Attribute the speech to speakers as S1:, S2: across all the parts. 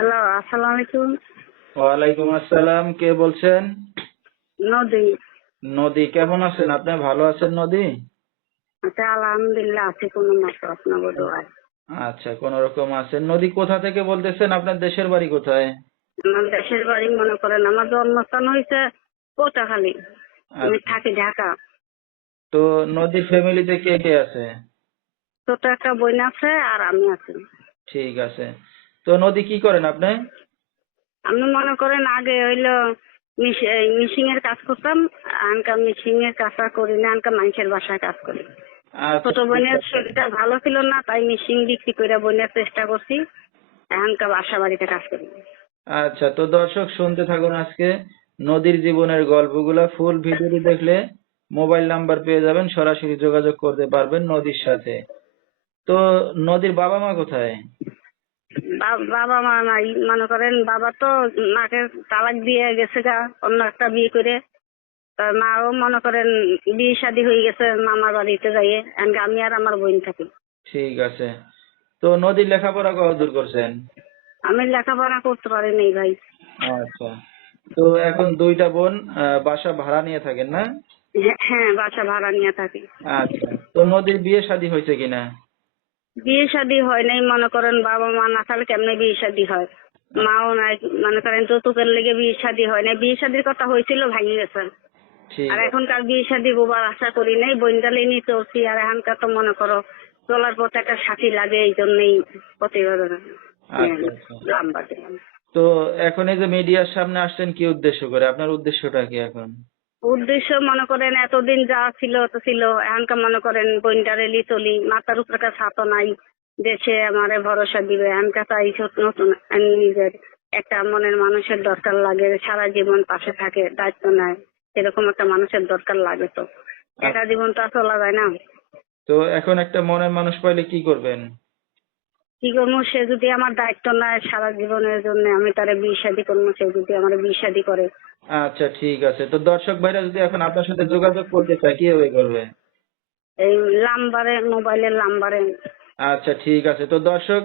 S1: Hello আসসালামু আলাইকুম।
S2: ওয়ালাইকুম আসসালাম কে বলছেন?
S1: নদী।
S2: নদী কেমন আছেন? আপনি ভালো আছেন নদী?
S1: আচ্ছা আলহামদুলিল্লাহ আছে কোনো মতো আপনার দোয়ায়।
S2: আচ্ছা কোন রকম আছেন? নদী কোথা থেকে বলতেছেন? আপনার দেশের বাড়ি কোথায়?
S1: আমার দেশের বাড়ি মনে করেন আমার জন্মস্থান হয়েছে পটাখালী আমি
S2: আচ্ছা।
S1: থাকি ঢাকা।
S2: তো নদীর ফ্যামিলিতে কে কে আছে?
S1: ছোট একটা বোন আছে আর আমি আছি।
S2: ঠিক আছে। তো নদী কি করেন আপনি?
S1: আমি মনে করেন আগে হইল মিশিং এর কাজ করতাম আনকা মিশিং এর কাজটা করি না আনকা মানুষের বাসায় কাজ করি।
S2: আচ্ছা,
S1: ছোট বোনের শরীরটা ভালো ছিল না তাই মিশিং বিক্রি করে বোনের চেষ্টা করছি এখনকার বাসা বাড়িতে কাজ করি।
S2: আচ্ছা তো দর্শক শুনতে থাকুন আজকে নদীর জীবনের গল্পগুলো। ফুল ভিডিওটি দেখলে মোবাইল নাম্বার পেয়ে যাবেন সরাসরি যোগাযোগ করতে পারবেন নদীর সাথে। তো নদীর বাবা মা কোথায়?
S1: বাবা মা নাই মনে করেন বাবা তো মাকে তালাক দিয়ে গেছে গা অন্য একটা বিয়ে করে। তার মাও মনে করেন বিয়ে শাদী হয়ে গেছে মামার বাড়িতে যাইয়ে আমি আর আমার বোন থাকি।
S2: ঠিক আছে। তো নদীর লেখাপড়া কতদূর করছেন?
S1: আমি লেখাপড়া করতে পারিনি ভাই।
S2: আচ্ছা। তো এখন দুইটা বোন বাসা ভাড়া নিয়ে থাকেন না?
S1: হ্যাঁ, হ্যাঁ বাসা ভাড়া নিয়ে থাকি।
S2: আচ্ছা। তো নদীর বিয়ে শাদী হয়েছে কিনা?
S1: বিয়ে শাদী হয় নাই মনে করেন বাবা মা না থাকলে কেমনে বিয়ে শাদী হয়? মাও নাই মনে করেন যৌতুকের লেগে বিয়ে শাদী হয় নাই। বিয়ে শাদীর কথা হয়েছিল ভাঙি গেছে। আর। এখনকার বিয়ে শাদী গোবার আশা করি নাই বইন্দালে নিয়ে চলছি। আর এখনকার তো মনে করো চলার পথে একটা সাথী লাগে এই জন্যই প্রতিবেদন।
S2: আচ্ছা, আচ্ছা। তো এখন এই যে মিডিয়ার সামনে আসছেন কি উদ্দেশ্য করে? আপনার উদ্দেশ্যটা কি এখন?
S1: উদ্দেশ্য মনে করেন এতদিন যা ছিল তো ছিল। এখনকার মনে করেন বইন্ডারে লি চলি মাথার উপরে ছাতো নাই দেশে আমারে ভরসা দিবে। এখনকার ছোট নতুন নিজের একটা মনের মানুষের দরকার লাগে, সারা জীবন পাশে থাকে, দায়িত্ব নেয়, এরকম একটা মানুষের দরকার লাগে তো। একা জীবন তো আর চলা যায় না।
S2: তো এখন একটা মনের মানুষ পাইলে কি করবেন?
S1: কি করব? সে যদি আমার দায়িত্ব নেয় সারা জীবনের জন্য আমি তারে বিয়ে শাদী করব সে যদি আমার বিয়ে শাদী করে।
S2: আচ্ছা ঠিক আছে। তো দর্শক ভাইরা যদি এখন আপনার সাথে যোগাযোগ করতে চায় কীভাবে করবে?
S1: এই লাম্বারে মোবাইলের লাম্বারে।
S2: আচ্ছা ঠিক আছে। তো দর্শক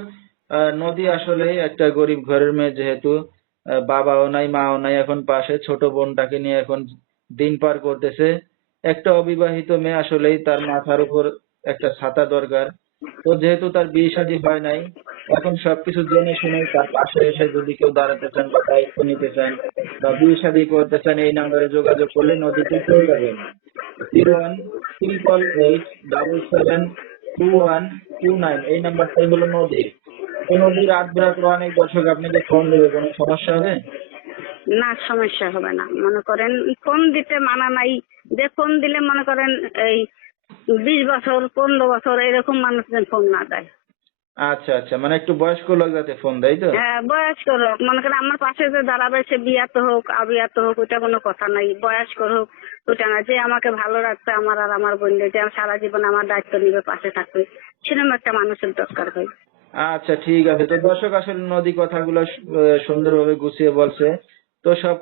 S2: নদী আসলে একটা গরিব ঘরের মেয়ে যেহেতু বাবাও নাই মাও নাই এখন পাশে ছোট বোনটাকে নিয়ে এখন দিন পার করতেছে। একটা অবিবাহিত মেয়ে আসলেই তার মাথার উপর একটা ছাতা দরকার। তো যেহেতু তার বিয়ে শাদী হয় নাই, এখন সবকিছু জেনে শুনে তার পাশে এসে যদি কেউ দাঁড়াতে চান বা দায়িত্ব নিতে চান বা বিয়ে শাদী করতে চান, এই নাম্বারে যোগাযোগ করলে নদীতে পেয়ে যাবেন zero one triple eight double seven two one two nine এই নাম্বারটাই হলো এই নদীর রাত বেরাত অনেক দর্শক আপনাকে ফোন দেবে কোনো সমস্যা হবে?
S1: না, সমস্যা হবে না। মনে করেন, ফোন দিতে মানা নাই। যে ফোন দিলে মনে করেন, এই বিশ বছর পনেরো বছর এরকম মানুষজন ফোন না দেয়।
S2: আচ্ছা আচ্ছা মানে একটু বয়স্ক লোক যাতে ফোন দেয় তো?
S1: হ্যাঁ বয়স্ক লোক। মনে করেন আমার পাশে যে দাঁড়াবে সে বিয়াত হোক আবিয়াত হোক ওইটা কোনো কথা নাই। বয়স্ক হোক ওইটা না। যে আমাকে ভালো রাখবে আমার আর আমার বোনদের যে সারা জীবন আমার দায়িত্ব নিবে পাশে থাকবে সেরকম একটা মানুষের দরকার হয়।
S2: আচ্ছা ঠিক আছে। তো দর্শক আসলে নদী কথাগুলো সুন্দরভাবে গুছিয়ে বলছে। তো সব